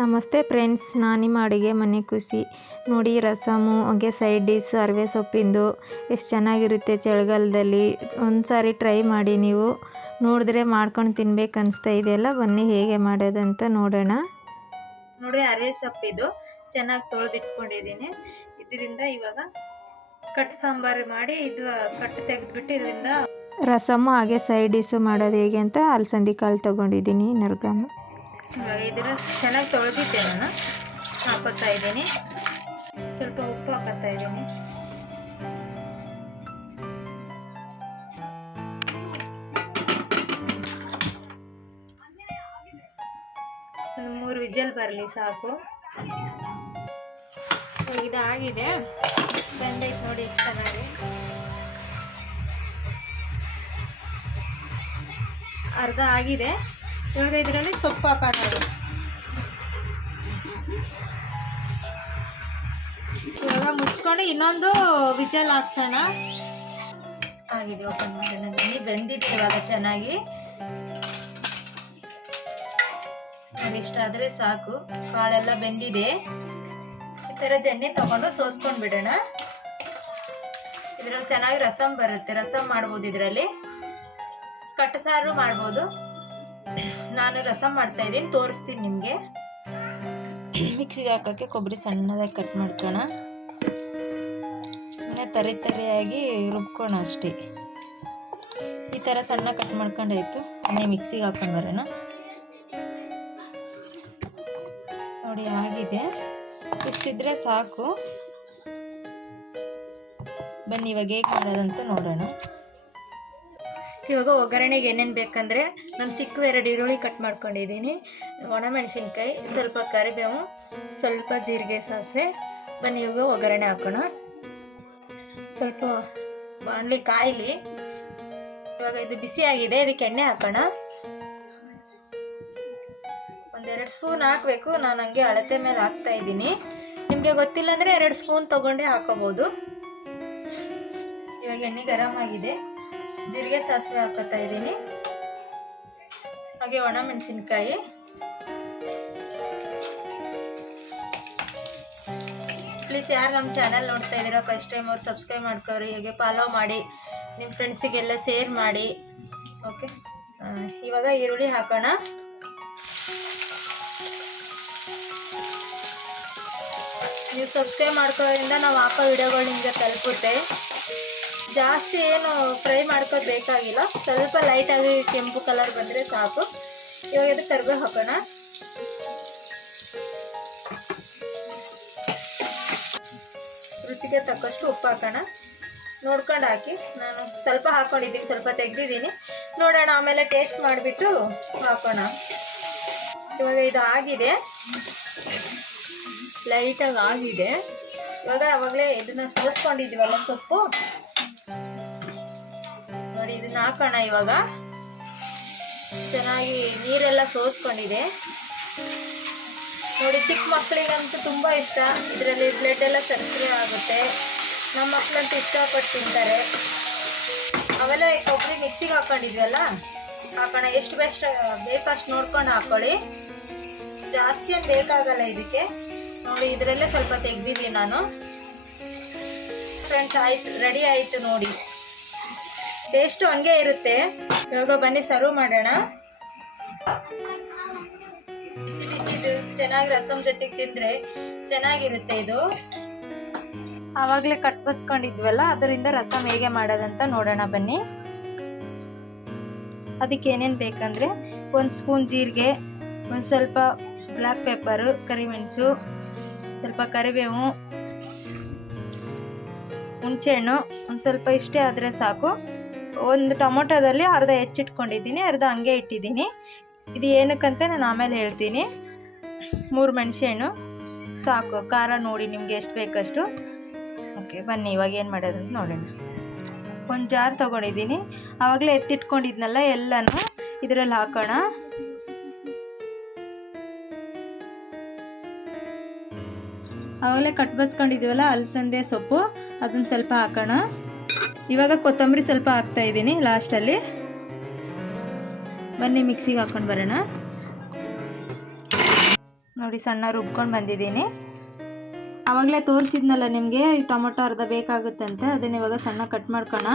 ನಮಸ್ತೆ ಫ್ರೆಂಡ್ಸ್, ನಾನು ನಿಮ್ಮ ಅಡುಗೆ ಮನೆ ಖುಷಿ. ನೋಡಿ, ರಸಮು ಹಾಗೆ ಸೈಡ್ ಡಿಶ್ ಅರಿವೆ ಸೊಪ್ಪಿಂದು ಎಷ್ಟು ಚೆನ್ನಾಗಿರುತ್ತೆ ಚಳಿಗಾಲದಲ್ಲಿ. ಒಂದು ಸಾರಿ ಟ್ರೈ ಮಾಡಿ, ನೀವು ನೋಡಿದ್ರೆ ಮಾಡ್ಕೊಂಡು ತಿನ್ಬೇಕು ಅನಿಸ್ತಾ ಇದೆಯಲ್ಲ. ಬನ್ನಿ ಹೇಗೆ ಮಾಡೋದಂತ ನೋಡೋಣ. ನೋಡಿ, ಅರಿವೆ ಸೊಪ್ಪಿದು ಚೆನ್ನಾಗಿ ತೊಳೆದಿಟ್ಕೊಂಡಿದ್ದೀನಿ. ಇದರಿಂದ ಇವಾಗ ಕಟ್ ಸಾಂಬಾರು ಮಾಡಿ ಇದು ಕಟ್ಟು ತೆಗೆದ್ಬಿಟ್ಟು ಇದರಿಂದ ರಸಮು ಹಾಗೆ ಸೈಡ್ ಡಿಶು ಮಾಡೋದು ಹೇಗೆ ಅಂತ ಅಲಸಂದಿ ಕಾಳು ತೊಗೊಂಡಿದ್ದೀನಿ 200 ಗ್ರಾಮ್. ಇದನ್ನು ಚೆನ್ನಾಗಿ ತೊಳೆದಿದ್ದೆ, ನಾನು ಹಾಕೋತಾ ಇದ್ದೀನಿ. ಸ್ವಲ್ಪ ಉಪ್ಪು ಹಾಕೋತಾ ಇದ್ದೀನಿ. ಒಂದು 3 ವಿಜಲ್ ಬರಲಿ ಸಾಕು. ಇದಾಗಿದೆ, ಬಂದೈತೆ ನೋಡಿ ಎಷ್ಟು ಚೆನ್ನಾಗಿ. ಅರ್ಧ ಆಗಿದೆ. ಇವಾಗ ಇದರಲ್ಲಿ ಸೊಪ್ಪು ಹಾಕೋಣ. ಇವಾಗ ಮುಚ್ಕೊಂಡು ಇನ್ನೊಂದು ವಿಜಲ್ ಹಾಕ್ಸೋಣ. ಆಗಿದೆ, ಓಪನ್ ಮಾಡೋಣ. ಬೆಂದಿದೆ ಇವಾಗ ಚೆನ್ನಾಗಿ. ಇಷ್ಟಾದರೆ ಸಾಕು, ಕಾಳೆಲ್ಲ ಬೆಂದಿದೆ. ಈ ಥರ ಜನ್ನೆ ತಗೊಂಡು ಸೋಸ್ಕೊಂಡು ಬಿಡೋಣ. ಇದರಲ್ಲಿ ಚೆನ್ನಾಗಿ ರಸಮ್ ಬರುತ್ತೆ. ರಸಮ್ ಮಾಡ್ಬೋದು, ಇದರಲ್ಲಿ ಕಟ್ಟು ಸಾರು ಮಾಡ್ಬೋದು. ನಾನು ರಸಮ್ ಮಾಡ್ತಾ ಇದ್ದೀನಿ, ತೋರಿಸ್ತೀನಿ ನಿಮಗೆ. ಮಿಕ್ಸಿಗೆ ಹಾಕೋಕ್ಕೆ ಕೊಬ್ಬರಿ ಸಣ್ಣದಾಗಿ ಕಟ್ ಮಾಡ್ಕೋಣ. ಸುಮ್ಮನೆ ತರಿಯಾಗಿ ರುಬ್ಕೋಣ ಅಷ್ಟೇ. ಈ ಥರ ಸಣ್ಣ ಕಟ್ ಮಾಡ್ಕೊಂಡಾಯ್ತು. ಮನೆ ಮಿಕ್ಸಿಗೆ ಹಾಕೊಂಡು ಬರೋಣ. ನೋಡಿ, ಆಗಿದೆ. ಇಷ್ಟಿದ್ರೆ ಸಾಕು. ಬನ್ನಿ ಇವಾಗ ಹೇಗೆ ಮಾಡೋದಂತ ನೋಡೋಣ. ಇವಾಗ ಒಗ್ಗರಣೆಗೆ ಏನೇನು ಬೇಕಂದರೆ, ನಾನು ಚಿಕ್ಕ 2 ಈರುಳ್ಳಿ ಕಟ್ ಮಾಡ್ಕೊಂಡಿದ್ದೀನಿ, ಒಣಮೆಣಸಿನ್ಕಾಯಿ, ಸ್ವಲ್ಪ ಕರಿಬೇವು, ಸ್ವಲ್ಪ ಜೀರಿಗೆ, ಸಾಸಿವೆ. ಬನ್ನಿ ಇವಾಗ ಒಗ್ಗರಣೆ ಹಾಕೋಣ. ಸ್ವಲ್ಪ ಬಾಣಲಿ ಕಾಯಿಲಿ. ಇವಾಗ ಇದು ಬಿಸಿ ಆಗಿದೆ, ಇದಕ್ಕೆ ಎಣ್ಣೆ ಹಾಕೋಣ. 1-2 ಸ್ಪೂನ್ ಹಾಕಬೇಕು. ನಾನು ಹಂಗೆ ಅಳತೆ ಮೇಲೆ ಹಾಕ್ತಾ ಇದ್ದೀನಿ. ನಿಮಗೆ ಗೊತ್ತಿಲ್ಲ ಅಂದರೆ 2 ಸ್ಪೂನ್ ತೊಗೊಂಡೇ ಹಾಕೋಬೋದು. ಇವಾಗ ಎಣ್ಣೆ ಗರಂ ಆಗಿದೆ. ಜೀರಿಗೆ, ಸಾಸಿವೆ ಹಾಕೋತಾ ಇದ್ದೀನಿ, ಹಾಗೆ ಒಣಮೆಣಸಿನ್ಕಾಯಿ. ಪ್ಲೀಸ್, ಯಾರು ನಮ್ಮ ಚಾನಲ್ ನೋಡ್ತಾ ಇದ್ದೀರಾ ಫಸ್ಟ್ ಟೈಮ್, ಅವ್ರು ಸಬ್ಸ್ಕ್ರೈಬ್ ಮಾಡ್ಕೊರಿ, ಹಾಗೆ ಫಾಲೋ ಮಾಡಿ, ನಿಮ್ಮ ಫ್ರೆಂಡ್ಸಿಗೆಲ್ಲ ಶೇರ್ ಮಾಡಿ. ಓಕೆ, ಇವಾಗ ಈರುಳ್ಳಿ ಹಾಕೋಣ. ನೀವು ಸಬ್ಸ್ಕ್ರೈಬ್ ಮಾಡ್ಕೊಳ್ಳೋದ್ರಿಂದ ನಾವು ಹಾಕೋ ವಿಡಿಯೋಗಳು ನಿಮಗೆ ತಲುಪುತ್ತೆ. ಜಾಸ್ತಿ ಏನು ಫ್ರೈ ಮಾಡ್ಕೋದು ಬೇಕಾಗಿಲ್ಲ, ಸ್ವಲ್ಪ ಲೈಟಾಗಿ ಕೆಂಪು ಕಲರ್ ಬಂದರೆ ಸಾಕು. ಇವಾಗ ಇದು ಕರಿಬೇವು ಹಾಕೋಣ. ರುಚಿಗೆ ತಕ್ಕಷ್ಟು ಉಪ್ಪು ಹಾಕೋಣ. ನೋಡ್ಕೊಂಡು ಹಾಕಿ. ನಾನು ಸ್ವಲ್ಪ ಹಾಕ್ಕೊಂಡಿದ್ದೀನಿ, ಸ್ವಲ್ಪ ತೆಗೆದಿದ್ದೀನಿ. ನೋಡೋಣ, ಆಮೇಲೆ ಟೇಸ್ಟ್ ಮಾಡಿಬಿಟ್ಟು ಹಾಕೋಣ. ಇವಾಗ ಇದು ಆಗಿದೆ, ಲೈಟಾಗಿ ಆಗಿದೆ. ಇವಾಗ ಆವಾಗಲೇ ಇದನ್ನು ಸೋಸ್ಕೊಂಡಿದ್ದೀವಲ್ಲ ಸೊಪ್ಪು, ನೋಡಿ ಇದನ್ನ ಹಾಕೋಣ. ಇವಾಗ ಚೆನ್ನಾಗಿ ನೀರೆಲ್ಲ ಸೋಸ್ಕೊಂಡಿದೆ. ನೋಡಿ, ಚಿಕ್ಕ ಮಕ್ಕಳಿಗಂತೂ ತುಂಬ ಇಷ್ಟ. ಇದರಲ್ಲಿ ಬ್ಲಡ್ ಎಲ್ಲ ಸಕ್ಕರೆ ಆಗುತ್ತೆ. ನಮ್ಮ ಮಕ್ಕಳಂತೂ ಇಷ್ಟಪಟ್ಟು ತಿಂತಾರೆ. ಆಮೇಲೆ ಕೊಬ್ಬರಿ ಮಿಕ್ಸಿಗೆ ಹಾಕೊಂಡಿದ್ವಲ್ಲ, ಹಾಕೋಣ. ಎಷ್ಟು ಬೇಕಷ್ಟು ನೋಡ್ಕೊಂಡು ಹಾಕೊಳ್ಳಿ. ಜಾಸ್ತಿ ಏನು ಬೇಕಾಗಲ್ಲ ಇದಕ್ಕೆ. ನೋಡಿ, ಇದರಲ್ಲೇ ಸ್ವಲ್ಪ ತೆಗ್ದಿದ್ದೀನಿ ನಾನು. ಫ್ರೆಂಡ್ಸ್, ಆಯ್ತು, ರೆಡಿ ಆಯಿತು ನೋಡಿ. ಟೇಸ್ಟು ಹಂಗೆ ಇರುತ್ತೆ. ಇವಾಗ ಬನ್ನಿ ಸರ್ವ್ ಮಾಡೋಣ. ಬಿಸಿ ಬಿಸಿದು ಚೆನ್ನಾಗಿ ರಸಮ್ ಜೊತೆಗೆ ತಿಂದರೆ ಚೆನ್ನಾಗಿರುತ್ತೆ. ಇದು ಆವಾಗಲೇ ಕಟ್ ಬಸ್ಕೊಂಡಿದ್ವಲ್ಲ, ಅದರಿಂದ ರಸಮ್ ಹೇಗೆ ಮಾಡೋದಂತ ನೋಡೋಣ ಬನ್ನಿ. ಅದಕ್ಕೆ ಏನೇನು ಬೇಕಂದರೆ, 1 ಸ್ಪೂನ್ ಜೀರಿಗೆ, ಒಂದು ಸ್ವಲ್ಪ ಬ್ಲ್ಯಾಕ್ ಪೆಪ್ಪರು, ಕರಿಮೆಣಸು, ಸ್ವಲ್ಪ ಕರಿಬೇವು, ಹುಣಸೆಹಣ್ಣು, ಒಂದು ಸ್ವಲ್ಪ ಇಷ್ಟೇ ಆದರೆ ಸಾಕು. ಒಂದು ಟೊಮೊಟೊದಲ್ಲಿ ಅರ್ಧ ಹೆಚ್ಚಿಟ್ಕೊಂಡಿದ್ದೀನಿ, ಅರ್ಧ ಹಂಗೆ ಇಟ್ಟಿದ್ದೀನಿ. ಇದು ಏನಕ್ಕಂತ ನಾನು ಆಮೇಲೆ ಹೇಳ್ತೀನಿ. 3 ಮೆಣಸೆಹಣ್ಣು ಸಾಕು. ಖಾರ ನೋಡಿ ನಿಮಗೆ ಎಷ್ಟು ಬೇಕಷ್ಟು. ಓಕೆ, ಬನ್ನಿ ಇವಾಗ ಏನು ಮಾಡೋದಂತ ನೋಡೋಣ. ಒಂದು ಜಾರ್ ತೊಗೊಂಡಿದ್ದೀನಿ, ಆವಾಗಲೇ ಎತ್ತಿಟ್ಕೊಂಡಿದ್ನಲ್ಲ ಎಲ್ಲನೂ ಇದರಲ್ಲಿ ಹಾಕೋಣ. ಆವಾಗಲೇ ಕಟ್ ಬಸ್ಕೊಂಡಿದ್ದೀವಲ್ಲ ಅಲಸಂದೆ ಸೊಪ್ಪು, ಅದನ್ನು ಸ್ವಲ್ಪ ಹಾಕೋಣ. ಇವಾಗ ಕೊತ್ತಂಬರಿ ಸ್ವಲ್ಪ ಹಾಕ್ತಾ ಇದ್ದೀನಿ ಲಾಸ್ಟಲ್ಲಿ. ಬನ್ನಿ ಮಿಕ್ಸಿಗೆ ಹಾಕೊಂಡು ಬರೋಣ. ನೋಡಿ ಸಣ್ಣ ರುಬ್ಕೊಂಡು ಬಂದಿದ್ದೀನಿ. ಆವಾಗಲೇ ತೋರಿಸಿದ್ನಲ್ಲ ನಿಮಗೆ ಟೊಮೊಟೊ ಅರ್ಧ ಬೇಕಾಗುತ್ತಂತೆ, ಅದನ್ನ ಇವಾಗ ಸಣ್ಣ ಕಟ್ ಮಾಡ್ಕೋಣ,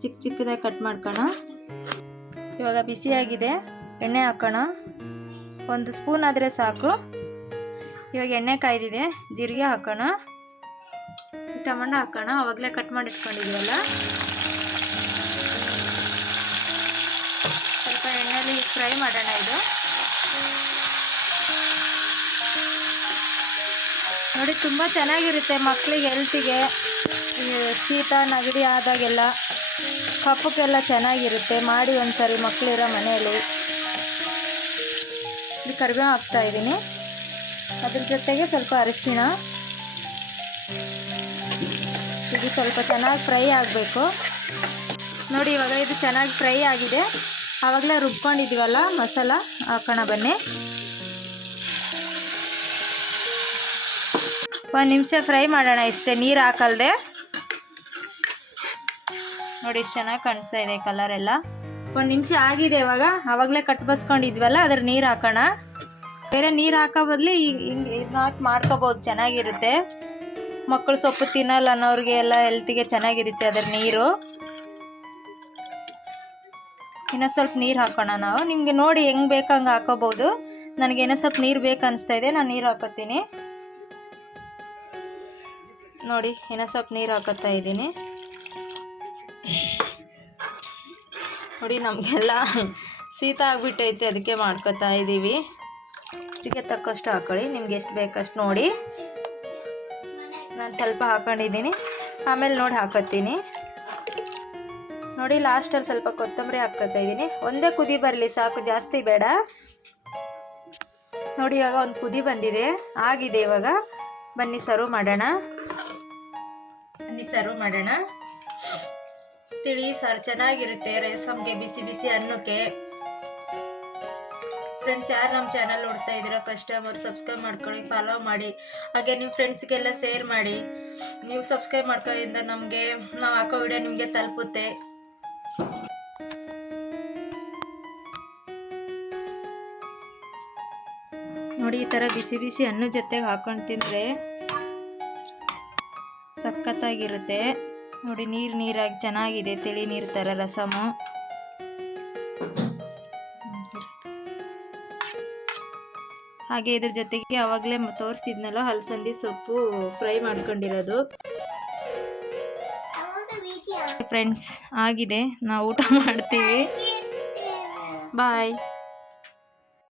ಚಿಕ್ಕ ಚಿಕ್ಕದಾಗಿ ಕಟ್ ಮಾಡ್ಕೋಣ. ಇವಾಗ ಬಿಸಿಯಾಗಿದೆ, ಎಣ್ಣೆ ಹಾಕೋಣ. 1 ಸ್ಪೂನ್ ಆದರೆ ಸಾಕು. ಇವಾಗ ಎಣ್ಣೆ ಕಾಯ್ದಿದೆ, ಜೀರಿಗೆ ಹಾಕೋಣ, ಟೊಮೊಟೊ ಹಾಕೋಣ, ಆವಾಗಲೇ ಕಟ್ ಮಾಡಿ ಇಟ್ಕೊಂಡಿದ್ದೀವಲ್ಲ. ಸ್ವಲ್ಪ ಎಣ್ಣೆಯಲ್ಲಿ ಫ್ರೈ ಮಾಡೋಣ. ಇದು ನೋಡಿ ತುಂಬ ಚೆನ್ನಾಗಿರುತ್ತೆ ಮಕ್ಕಳಿಗೆ, ಹೆಲ್ತಿಗೆ, ಶೀತ ನೆಗಡಿ ಆದಾಗೆಲ್ಲ, ಕಫಕ್ಕೆಲ್ಲ ಚೆನ್ನಾಗಿರುತ್ತೆ. ಮಾಡಿ ಒಂದ್ಸರಿ ಮಕ್ಕಳಿರೋ ಮನೆಯಲ್ಲಿ. ಇದು ಕರಿಬೇವು ಹಾಕ್ತಾಯಿದ್ದೀನಿ, ಅದ್ರ ಜೊತೆಗೆ ಸ್ವಲ್ಪ ಅರಿಶಿಣ. ಇದು ಸ್ವಲ್ಪ ಚೆನ್ನಾಗಿ ಫ್ರೈ ಆಗಬೇಕು. ನೋಡಿ ಇವಾಗ ಇದು ಚೆನ್ನಾಗಿ ಫ್ರೈ ಆಗಿದೆ. ಆವಾಗಲೇ ರುಬ್ಕೊಂಡಿದ್ದೀವಲ್ಲ ಮಸಾಲ ಹಾಕೋಣ ಬನ್ನಿ. 1 ನಿಮಿಷ ಫ್ರೈ ಮಾಡೋಣ, ಇಷ್ಟೇ, ನೀರು ಹಾಕಲ್ದೆ. ನೋಡಿ ಎಷ್ಟು ಚೆನ್ನಾಗಿ ಕಾಣಿಸ್ತಾ ಇದೆ ಕಲರ್ ಎಲ್ಲ. 1 ನಿಮಿಷ ಆಗಿದೆ. ಇವಾಗ ಆವಾಗಲೇ ಕಟ್ ಬಸ್ಕೊಂಡಿದ್ವಲ್ಲ ಅದ್ರ ನೀರು ಹಾಕೋಣ. ಬೇರೆ ನೀರು ಹಾಕೋ ಬದಲು ಇದನ್ನ ಹಾಕಿ ಮಾಡ್ಕೋಬೋದು, ಚೆನ್ನಾಗಿರುತ್ತೆ. ಮಕ್ಕಳು ಸೊಪ್ಪು ತಿನ್ನಲ್ಲ ಅನ್ನೋರಿಗೆ ಎಲ್ಲ ಹೆಲ್ತಿಗೆ ಚೆನ್ನಾಗಿರುತ್ತೆ ಅದರ ನೀರು. ಇನ್ನೂ ಸ್ವಲ್ಪ ನೀರು ಹಾಕೋಣ ನಾವು. ನಿಮಗೆ ನೋಡಿ ಹೆಂಗೆ ಬೇಕು ಹಂಗೆ ಹಾಕೋಬೋದು. ನನಗೇನೋ ಸ್ವಲ್ಪ ನೀರು ಬೇಕು ಅನಿಸ್ತಾ ಇದೆ, ನಾನು ನೀರು ಹಾಕೋತೀನಿ. ನೋಡಿ ಇನ್ನೂ ಸ್ವಲ್ಪ ನೀರು ಹಾಕೋತಾ ಇದ್ದೀನಿ. ನೋಡಿ ನಮಗೆಲ್ಲ ಶೀತ ಆಗಿಬಿಟ್ಟೈತೆ, ಅದಕ್ಕೆ ಮಾಡ್ಕೊತಾ ಇದ್ದೀವಿ. ರುಚಿಗೆ ತಕ್ಕಷ್ಟು ಹಾಕೊಳ್ಳಿ, ನಿಮ್ಗೆ ಎಷ್ಟು ಬೇಕಷ್ಟು ನೋಡಿ. ನಾನು ಸ್ವಲ್ಪ ಹಾಕೊಂಡಿದ್ದೀನಿ, ಆಮೇಲೆ ನೋಡಿ ಹಾಕೋತೀನಿ. ನೋಡಿ ಲಾಸ್ಟಲ್ಲಿ ಸ್ವಲ್ಪ ಕೊತ್ತಂಬರಿ ಹಾಕ್ಕೊತಾ ಇದ್ದೀನಿ. ಒಂದೇ ಕುದಿ ಬರಲಿ ಸಾಕು, ಜಾಸ್ತಿ ಬೇಡ. ನೋಡಿ ಇವಾಗ ಒಂದು ಕುದಿ ಬಂದಿದೆ, ಆಗಿದೆ. ಇವಾಗ ಬನ್ನಿ ಸರ್ವ್ ಮಾಡೋಣ. ತಿಳಿ ಸಾರು ಚೆನ್ನಾಗಿರುತ್ತೆ ರಸಮ್ಗೆ, ಬಿಸಿ ಬಿಸಿ ಅನ್ನಕ್ಕೆ. ಫ್ರೆಂಡ್ಸ್, ಯಾರು ನಮ್ಮ ಚಾನಲ್ ನೋಡ್ತಾ ಇದ್ದೀರಾ ಕಸ್ಟಮರ್, ಸಬ್ಸ್ಕ್ರೈಬ್ ಮಾಡ್ಕೊಳ್ಳಿ, ಫಾಲೋ ಮಾಡಿ. ಹಾಗೆ ನಿಮ್ಮ ಫ್ರೆಂಡ್ಸ್ಗೆಲ್ಲ ಶೇರ್ ಮಾಡಿ. ನೀವು ಸಬ್ಸ್ಕ್ರೈಬ್ ಮಾಡ್ಕೊಳ್ಳೋದ್ರಿಂದ ನಮಗೆ ನಾವು ಹಾಕೋ ವಿಡಿಯೋ ನಿಮಗೆ ತಲುಪುತ್ತೆ. ನೋಡಿ ಈ ಥರ ಬಿಸಿ ಬಿಸಿ ಅನ್ನ ಜೊತೆಗೆ ಹಾಕೊಂಡು ತಿಂದರೆ ಸಖತ್ತಾಗಿರುತ್ತೆ. ನೋಡಿ ನೀರಾಗಿ ಚೆನ್ನಾಗಿದೆ, ತಿಳಿ ನೀರು ಥರ ರಸಮು. ಹಾಗೆ ಇದ್ರ ಜೊತೆಗೆ ಆವಾಗಲೇ ತೋರಿಸಿದ್ನಲ್ಲ ಅಲಸಂದಿ ಸೊಪ್ಪು ಫ್ರೈ ಮಾಡ್ಕೊಂಡಿರೋದು. ಫ್ರೆಂಡ್ಸ್ ಆಗಿದೆ, ನಾವು ಊಟ ಮಾಡ್ತೀವಿ. ಬಾಯ್.